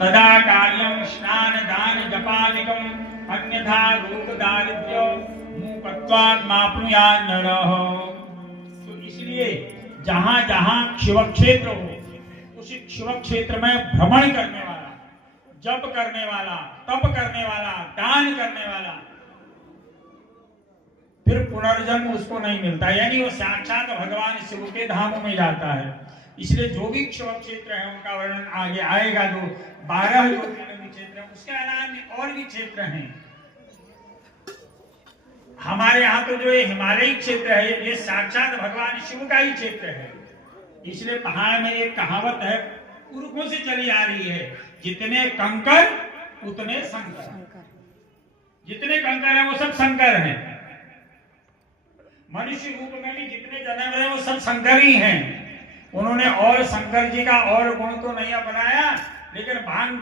तदा कार्यम स्नान दान जपादिकम अन्यथा रोग दारिद्र्य मूकत्वात् माप्नुयात् नरः। तो इसलिए जहां जहां शिव क्षेत्र हो उस शिव क्षेत्र में भ्रमण करने वाला, जप करने वाला, तप करने वाला, दान करने वाला फिर पुनर्जन्म उसको नहीं मिलता, यानी वो साक्षात भगवान शिव के धामों में जाता है। इसलिए जो भी शिव क्षेत्र है उनका वर्णन आगे आएगा, जो 12 ज्योतिर्लिंग क्षेत्र है। उसके अलावा और भी क्षेत्र हैं हमारे यहाँ। तो जो ये हिमालयी क्षेत्र है ये साक्षात भगवान शिव का ही क्षेत्र है। इसलिए पहाड़ में एक कहावत है, पुरखों से चली आ रही है, जितने कंकर उतने शंकर। जितने कंकर हैं वो सब शंकर हैं। मनुष्य रूप में भी जितने जन्म हैं वो सब शंकर ही हैं। उन्होंने और शंकर जी का और गुण तो नहीं अपनाया, लेकिन भांग